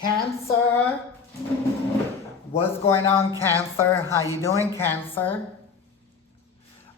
Cancer. What's going on, Cancer? How you doing, Cancer?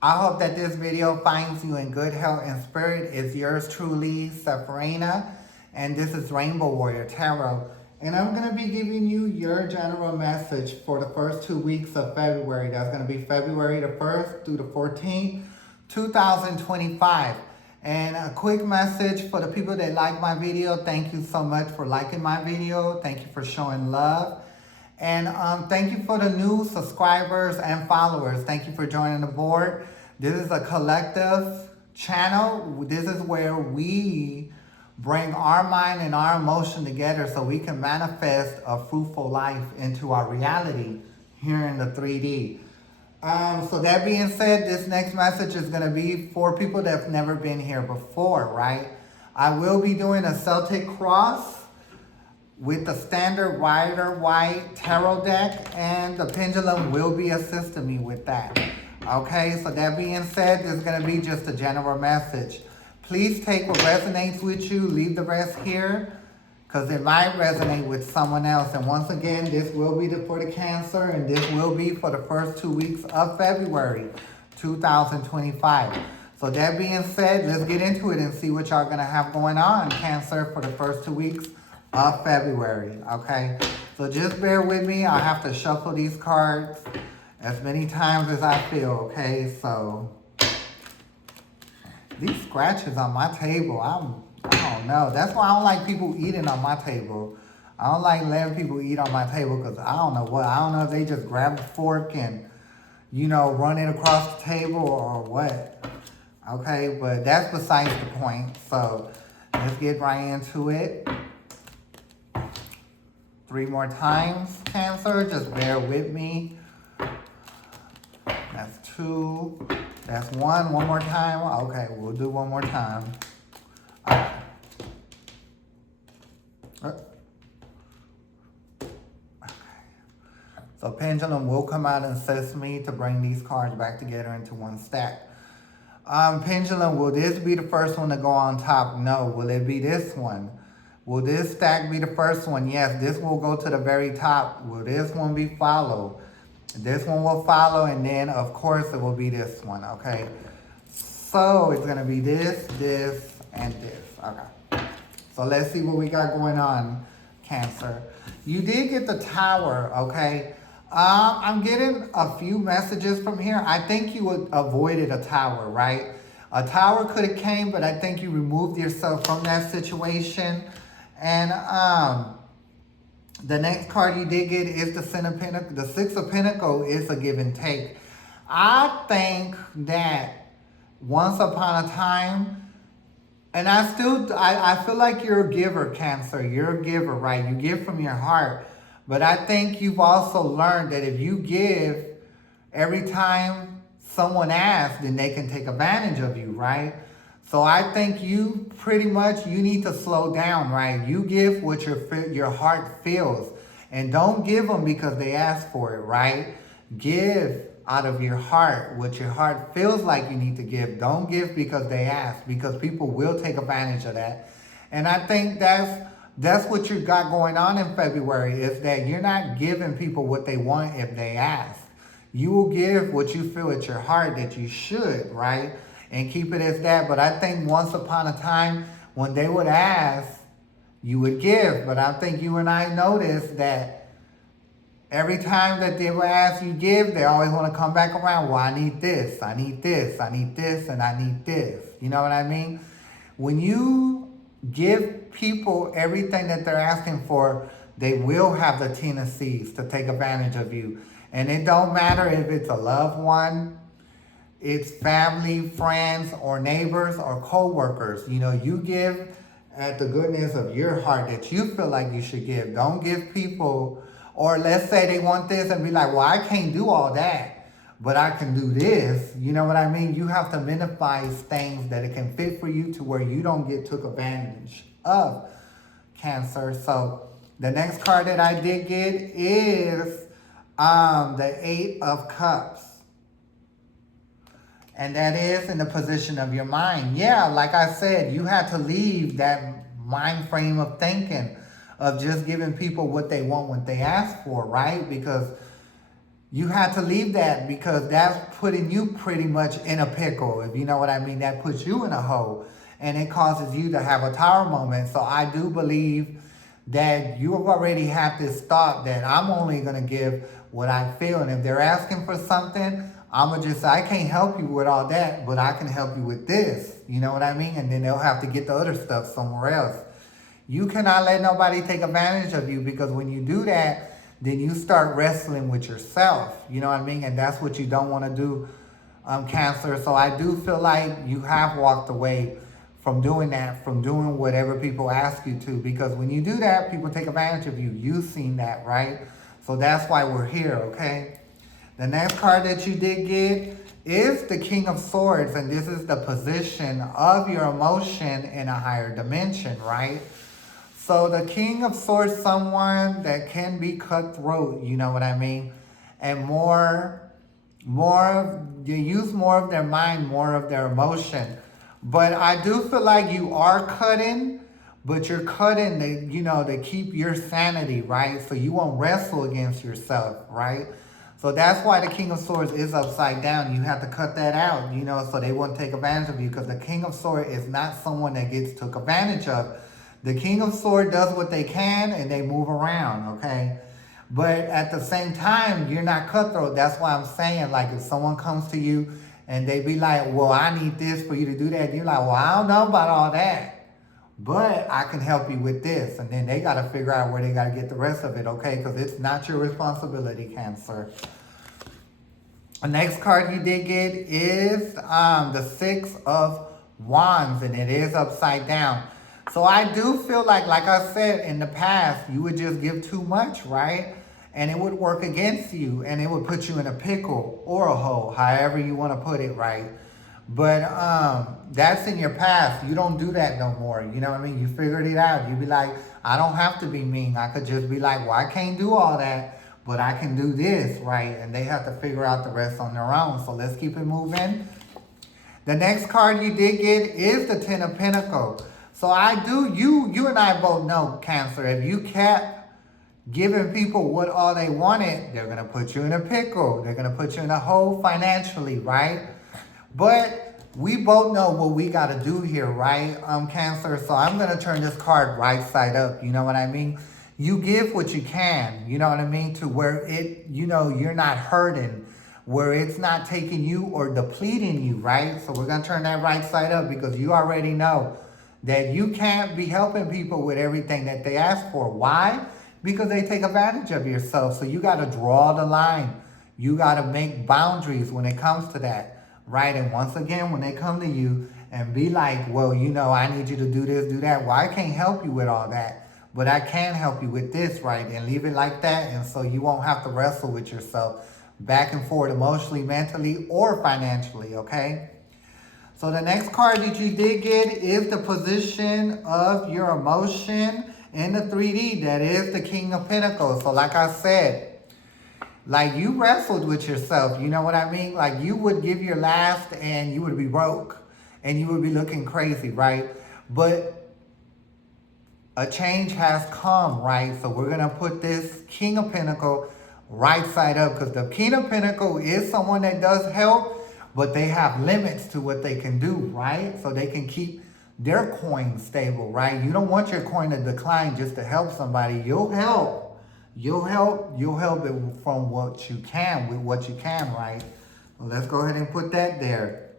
I hope that this video finds you in good health and spirit. It's yours truly, Sepharina, and this is Rainbow Warrior Tarot. And I'm going to be giving you your general message for the first 2 weeks of February. That's going to be February the 1st through the 14th, 2025. And a quick message for the people that like my video. Thank you so much for liking my video. Thank you for showing love. And thank you for the new subscribers and followers. Thank you for joining the board. This is a collective channel. This is where we bring our mind and our emotion together so we can manifest a fruitful life into our reality here in the 3D. So that being said, this next message is going to be for people that have never been here before, right? I will be doing a Celtic cross with the standard wider white tarot deck, and the pendulum will be assisting me with that. Okay, so that being said, this is going to be just a general message. Please take what resonates with you, leave the rest here, because it might resonate with someone else. And once again, this will be for the Cancer, and this will be for the first 2 weeks of February 2025. So that being said, let's get into it and see what y'all going to have going on, Cancer, for the first 2 weeks of February, okay? So just bear with me. I have to shuffle these cards as many times as I feel, okay? So these scratches on my table, I don't know. That's why I don't like people eating on my table. I don't like letting people eat on my table because I don't know what. I don't know if they just grab a fork and, you know, run it across the table or what. Okay, but that's besides the point. So let's get right into it. 3 more times, Cancer. Just bear with me. That's 2. That's 1. One more time. Okay, we'll do one more time. Okay. So pendulum will come out and assist me to bring these cards back together into one stack. Pendulum, will this be the first one to go on top? No. Will it be this one? Will this stack be the first one? Yes. This will go to the very top. Will this one be followed? This one will follow, and then, of course, it will be this one, okay? So it's going to be this, this, and this. Okay. So let's see what we got going on, Cancer. You did get the Tower, okay? I'm getting a few messages from here. I think you avoided a Tower, right? A Tower could have came, but I think you removed yourself from that situation. And the next card you did get is the Pentacle. The 6 of Pentacles is a give and take. I think that once upon a time, and I feel like you're a giver, Cancer. You're a giver, right? You give from your heart. But I think you've also learned that if you give every time someone asks, then they can take advantage of you, right? So I think you pretty much, you need to slow down, right? You give what your heart feels. And don't give them because they ask for it, right? Give out of your heart what your heart feels like you need to give. Don't give because they ask, because people will take advantage of that. And I think that's what you got going on in February, is that you're not giving people what they want if they ask. You will give what you feel at your heart that you should, right? And keep it as that. But I think once upon a time, when they would ask, you would give. But I think you and I noticed that every time that they would ask you give, they always want to come back around. Well, I need this, I need this, I need this, and I need this. You know what I mean? When you give people everything that they're asking for, they will have the tendencies to take advantage of you. And it don't matter if it's a loved one, it's family, friends, or neighbors, or co-workers. You know, you give at the goodness of your heart that you feel like you should give. Don't give people, or let's say they want this and be like, well, I can't do all that, but I can do this. You know what I mean? You have to minimize things that it can fit for you to where you don't get took advantage of, Cancer. So the next card that I did get is the 8 of Cups. And that is in the position of your mind. Yeah, like I said, you had to leave that mind frame of thinking of just giving people what they want when they ask for, right? Because you had to leave that because that's putting you pretty much in a pickle, if you know what I mean. That puts you in a hole and it causes you to have a tower moment. So I do believe that you have already had this thought that I'm only going to give what I feel. And if they're asking for something, I'm going to just say, I can't help you with all that, but I can help you with this. You know what I mean? And then they'll have to get the other stuff somewhere else. You cannot let nobody take advantage of you, because when you do that, then you start wrestling with yourself. You know what I mean? And that's what you don't want to do, Cancer. So I do feel like you have walked away from doing that, from doing whatever people ask you to. Because when you do that, people take advantage of you. You've seen that, right? So that's why we're here, okay? The next card that you did get is the King of Swords. And this is the position of your emotion in a higher dimension, right? So the King of Swords, someone that can be cutthroat, you know what I mean? And they use more of their mind, more of their emotion. But I do feel like you are cutting, but you're cutting to keep your sanity, right? So you won't wrestle against yourself, right? So that's why the King of Swords is upside down. You have to cut that out, so they won't take advantage of you, because the King of Swords is not someone that gets took advantage of. The King of Swords does what they can and they move around, okay? But at the same time, you're not cutthroat. That's why I'm saying, like, if someone comes to you and they be like, well, I need this for you to do that. You're like, well, I don't know about all that, but I can help you with this. And then they got to figure out where they got to get the rest of it, okay? Because it's not your responsibility, Cancer. The next card you did get is the Six of Wands, and it is upside down. So I do feel like I said in the past, you would just give too much, right? And it would work against you, and it would put you in a pickle or a hole, however you want to put it, right? But that's in your past. You don't do that no more. You know what I mean? You figured it out. You be like, I don't have to be mean. I could just be like, well, I can't do all that, but I can do this, right? And they have to figure out the rest on their own. So let's keep it moving. The next card you did get is the Ten of Pentacles. So you and I both know, Cancer, if you kept giving people what all they wanted, they're going to put you in a pickle. They're going to put you in a hole financially, right? But we both know what we got to do here, right, Cancer? So I'm going to turn this card right side up, you know what I mean? You give what you can, you know what I mean, to where you're not hurting, where it's not taking you or depleting you, right? So we're going to turn that right side up, because you already know that you can't be helping people with everything that they ask for. Why? Because they take advantage of yourself. So you got to draw the line. You got to make boundaries when it comes to that, right? And once again, when they come to you and be like, well, I need you to do this, do that. Well, I can't help you with all that, but I can help you with this, right? And leave it like that. And so you won't have to wrestle with yourself back and forth emotionally, mentally, or financially, okay? So the next card that you did get is the position of your emotion in the 3D. That is the King of Pentacles. So like I said, like you wrestled with yourself. You know what I mean? Like you would give your last and you would be broke. And you would be looking crazy, right? But a change has come, right? So we're going to put this King of Pentacles right side up. Because the King of Pentacles is someone that does help, but they have limits to what they can do, right? So they can keep their coin stable, right? You don't want your coin to decline just to help somebody. You'll help. You'll help it from what you can, with what you can, right? Well, let's go ahead and put that there.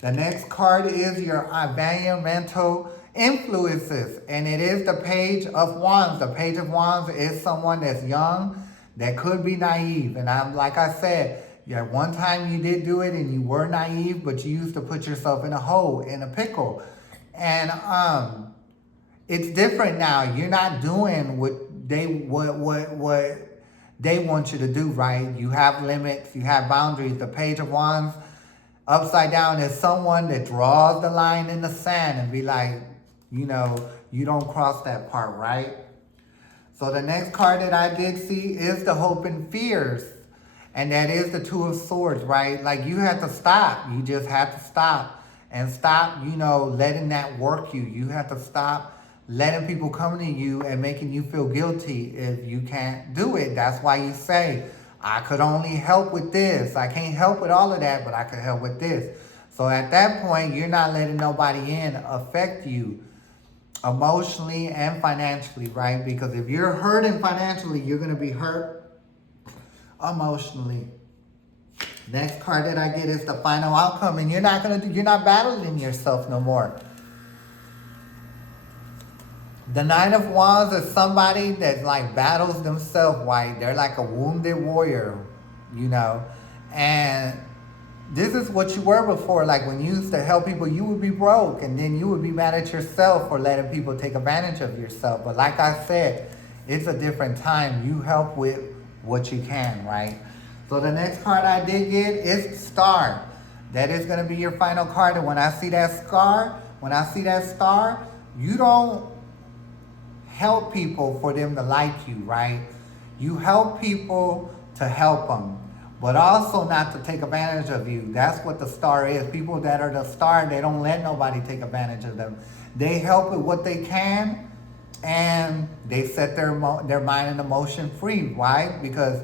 The next card is your environmental influences, and it is the Page of Wands. The Page of Wands is someone that's young, that could be naive. And like I said, yeah, one time you did do it and you were naive, but you used to put yourself in a hole, in a pickle. And it's different now. You're not doing what they want you to do, right? You have limits, you have boundaries. The Page of Wands upside down is someone that draws the line in the sand and be like, you don't cross that part, right? So the next card that I did see is the Hope and Fears. And that is the Two of Swords, right? Like you had to stop. You just had to stop. And stop, letting that work you. You have to stop letting people come to you and making you feel guilty if you can't do it. That's why you say, I could only help with this. I can't help with all of that, but I could help with this. So at that point, you're not letting nobody in affect you emotionally and financially, right? Because if you're hurting financially, you're going to be hurt emotionally. Next card that I get is the final outcome, and you're not battling yourself no more. The Nine of Wands is somebody that like battles themselves, right? They're like a wounded warrior, and this is what you were before. Like when you used to help people, you would be broke, and then you would be mad at yourself for letting people take advantage of yourself. But like I said, it's a different time. You help with what you can, right? So the next card I did get is Star. That is going to be your final card. And when I see that star, you don't help people for them to like you, right? You help people to help them, but also not to take advantage of you. That's what the star is. People that are the star, they don't let nobody take advantage of them. They help with what they can, and they set their mind and emotion free, right? Because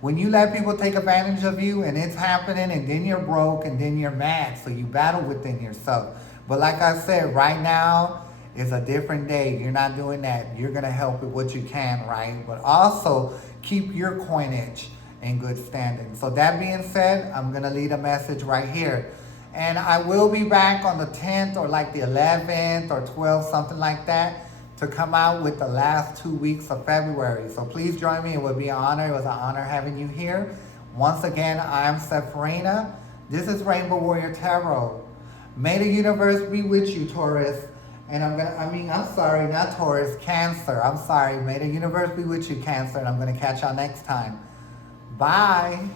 when you let people take advantage of you and it's happening, and then you're broke and then you're mad, so you battle within yourself. But like I said, right now is a different day. You're not doing that. You're going to help with what you can, right? But also keep your coinage in good standing. So that being said, I'm going to leave a message right here. And I will be back on the 10th or like the 11th or 12th, something like that, to come out with the last 2 weeks of February. So please join me. It would be an honor. It was an honor having you here. Once again, I'm Sepharina. This is Rainbow Warrior Tarot. May the universe be with you, Taurus. And not Taurus, Cancer. I'm sorry. May the universe be with you, Cancer. And I'm going to catch y'all next time. Bye.